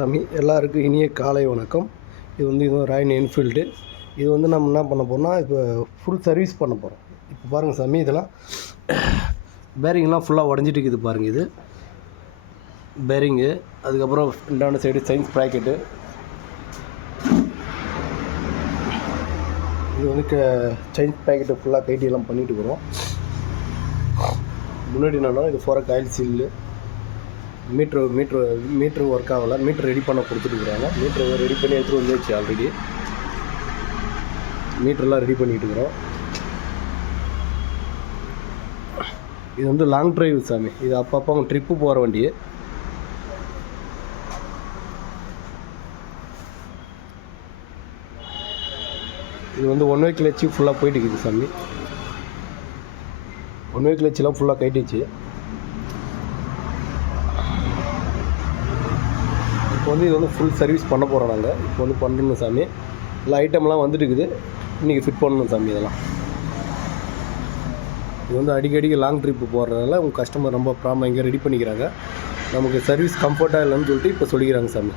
சாமி எல்லாருக்கும் இனிய காலை வணக்கம். இதுவும் ராயல் என்ஃபீல்டு. இது நம்ம என்ன பண்ண போகிறோம்னா, இப்போ ஃபுல் சர்வீஸ் பண்ண போகிறோம். இப்போ பாருங்கள் சாமி, இதெல்லாம் பேரிங்லாம் ஃபுல்லாக உடஞ்சிட்டு இருக்குது பாருங்கள். இது பேரிங்கு, அதுக்கப்புறம் ரெண்டான சைடு சயின்ஸ் ப்ராக்கெட்டு. இது சயின்ஸ் ப்ராக்கெட்டு ஃபுல்லாக கைட்டியெல்லாம் பண்ணிட்டு இருக்கிறோம். முன்னாடி என்னன்னா, இது ஃபோர காயில் சீல்லு, மீட்ரு ஒர்க் ஆகலை. மீட்ரு ரெடி பண்ண கொடுத்துட்டுருக்குறாங்க. மீட்ரு ரெடி பண்ணி எடுத்துகிட்டு வந்துச்சு. ஆல்ரெடி மீட்டர்லாம் ரெடி பண்ணிகிட்டு இருக்கிறோம். இது லாங் ட்ரைவ் சாமி. இது அப்பப்போ அவங்க ட்ரிப்பு போகிற வண்டி. இது ஒன் வே கிளச்சு ஃபுல்லாக போயிட்டு இருக்குது சாமி. ஒன் வே கிளச்செலாம் ஃபுல்லாக கைட்டிச்சு. இப்போ இது ஃபுல் சர்வீஸ் பண்ண போகிறோம் நாங்கள். இப்போ பண்ணணும் சாமி. எல்லா ஐட்டம்லாம் வந்துட்டு இருக்குது. இன்றைக்கி ஃபிட் பண்ணணும் சாமி. இதெல்லாம் இது அடிக்கடிக்கு லாங் ட்ரிப்பு போடுறதுனால உங்கள் கஸ்டமர் ரொம்ப ப்ராப்ளம் இங்கே ரெடி பண்ணிக்கிறாங்க. நமக்கு சர்வீஸ் கம்ஃபர்ட்டாக இல்லைன்னு சொல்லிட்டு இப்போ சொல்லிக்கிறாங்க சாமி.